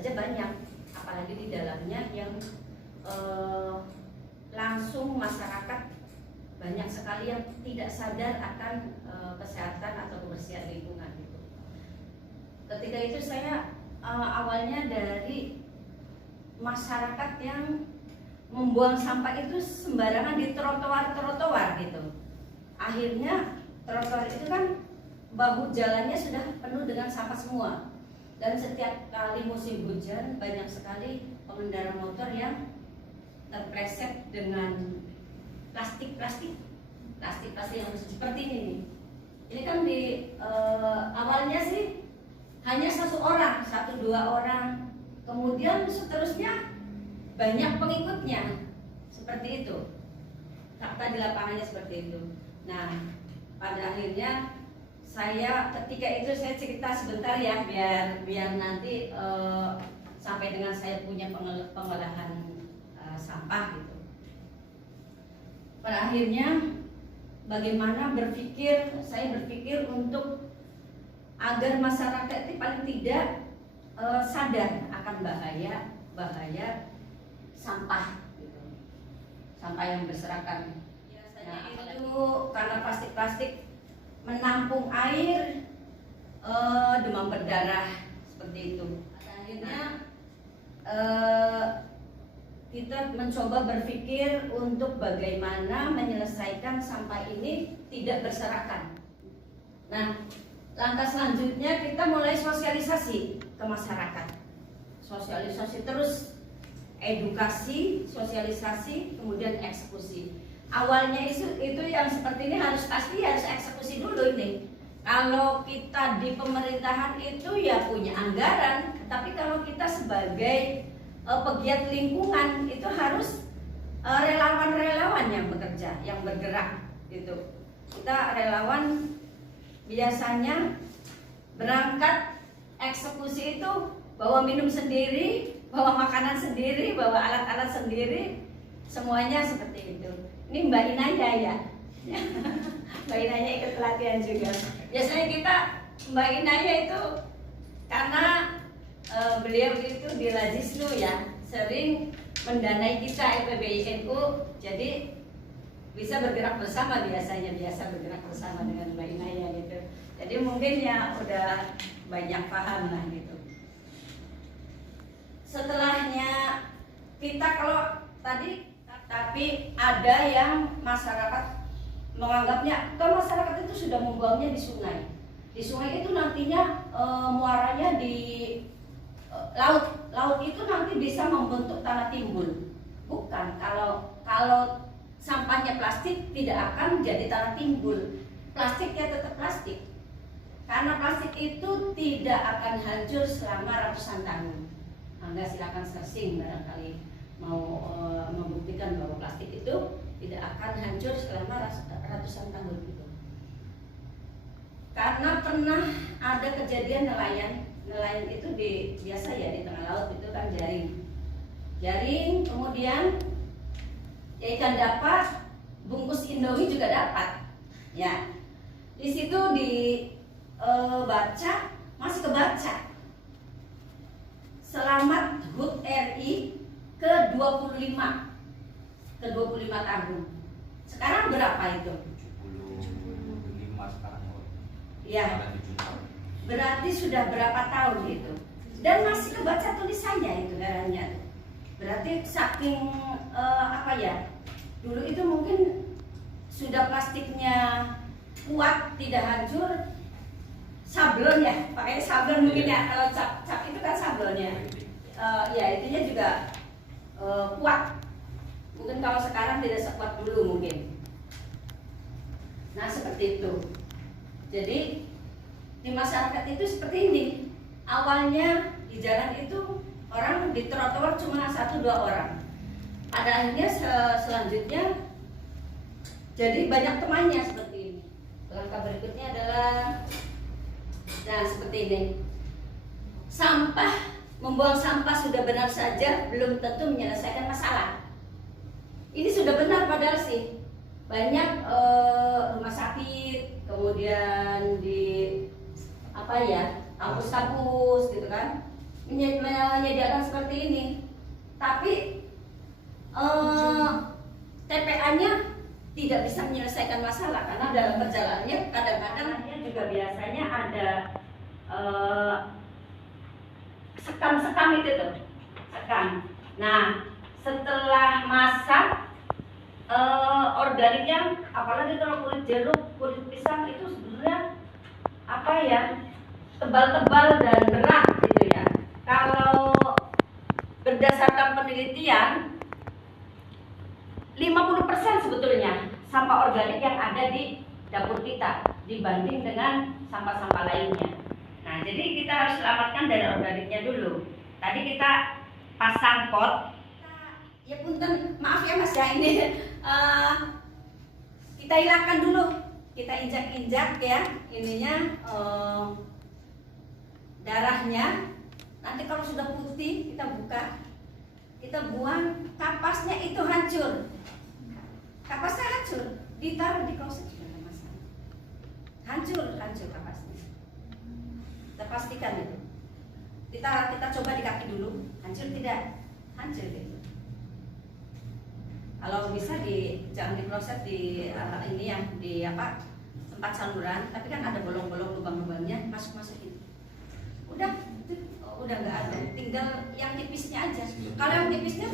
saja banyak, apalagi di dalamnya yang langsung masyarakat banyak sekali yang tidak sadar akan kesehatan atau kebersihan lingkungan gitu. Ketika itu saya awalnya dari masyarakat yang membuang sampah itu sembarangan di trotoar gitu. Akhirnya trotoar itu kan bahu jalannya sudah penuh dengan sampah semua. Dan setiap kali musim hujan banyak sekali pengendara motor yang terpleset dengan plastik yang seperti ini nih. Ini kan di awalnya sih hanya satu dua orang, kemudian seterusnya banyak pengikutnya seperti itu. Fakta di lapangannya seperti itu. Nah, pada akhirnya saya ketika itu saya cerita sebentar ya biar nanti sampai dengan saya punya pengolahan sampah gitu. Pada akhirnya bagaimana saya berpikir untuk agar masyarakat itu paling tidak sadar akan bahaya sampah gitu. Sampah yang berserakan. Biasanya itu karena plastik menampung air, demam berdarah seperti itu. Akhirnya kita mencoba berpikir untuk bagaimana menyelesaikan sampah ini tidak berserakan. Nah, langkah selanjutnya kita mulai sosialisasi ke masyarakat. Sosialisasi terus, edukasi, sosialisasi, kemudian eksekusi. Awalnya itu yang seperti ini harus eksekusi dulu ini. Kalau kita di pemerintahan itu ya punya anggaran, tapi kalau kita sebagai pegiat lingkungan itu harus relawan-relawan yang bekerja, yang bergerak gitu. Kita relawan biasanya berangkat eksekusi itu bawa minum sendiri, bawa makanan sendiri, bawa alat-alat sendiri, semuanya seperti itu. Ini Mbak Inaya ya. Mbak Inaya ikut pelatihan juga. Biasanya kita Mbak Inaya itu karena beliau itu di Lazisnu ya, sering mendanai kita FPBI-NU, jadi bisa bergerak bersama biasa bergerak bersama dengan Mbak Inaya gitu. Jadi mungkin ya udah banyak paham lah gitu. Setelahnya kita kalau tadi, tapi ada yang masyarakat menganggapnya kalau masyarakat itu sudah membuangnya di sungai. Di sungai itu nantinya muaranya di laut itu nanti bisa membentuk tanah timbul. Bukan, kalau sampahnya plastik tidak akan jadi tanah timbul. Plastiknya tetap plastik. Karena plastik itu tidak akan hancur selama ratusan tahun. Anda silakan searching barangkali mau membuktikan bahwa plastik itu tidak akan hancur selama ratusan tahun gitu. Karena pernah ada kejadian nelayan itu biasa ya di tengah laut itu kan jaring, kemudian ya ikan dapat, bungkus Indomie juga dapat, ya. Di situ baca, masih kebaca. Selamat HUT RI ke-25 tahun. Sekarang berapa itu? 75 sekarang. Ya. Berarti sudah berapa tahun gitu. Dan masih kebaca tulisannya itu darahnya. Berarti saking dulu itu mungkin sudah plastiknya kuat, tidak hancur. Sablon ya, pakai sablon mungkin ya. Kalau cap itu kan sablonnya. Ya itunya juga kuat. Mungkin kalau sekarang tidak sekuat dulu mungkin. Nah seperti itu. Jadi di masyarakat itu seperti ini. Awalnya di jalan itu orang di trotoar cuma 1-2 orang. Pada akhirnya selanjutnya jadi banyak temannya seperti ini. Langkah berikutnya adalah seperti ini. Membuang sampah sudah benar saja belum tentu menyelesaikan masalah. Ini sudah benar padahal sih. Banyak rumah sakit, kemudian di kampus-kampus gitu kan, menyediakan seperti ini, tapi TPA-nya tidak bisa menyelesaikan masalah karena dalam perjalanannya kadang-kadang juga biasanya ada sekam-sekam itu tuh, sekam. Nah, setelah masak organiknya, apalagi kalau kulit jeruk, kulit pisang itu sebenarnya apa ya, tebal-tebal dan berat gitu ya. Kalau berdasarkan penelitian 50% sebetulnya sampah organik yang ada di dapur kita dibanding dengan sampah-sampah lainnya. Nah, jadi kita harus selamatkan dari organiknya dulu. Tadi kita pasang pot. Ya punten, maaf ya Mas ya, ini kita hilangkan dulu. Kita injak-injak ya ininya, darahnya. Nanti kalau sudah putih kita buka, kita buang, kapasnya itu hancur. Kapasnya hancur, ditaruh di kloset juga ada masalah. Hancur kapasnya. Kita pastikan itu. Kita coba di kaki dulu, hancur tidak? Hancur gitu. Kalau bisa jangan di kloset, di ini yang di apa, tempat saluran, tapi kan ada bolong-bolong lubang-lubangnya, masukin. Udah nggak ada, tinggal yang tipisnya aja. Kalau yang tipisnya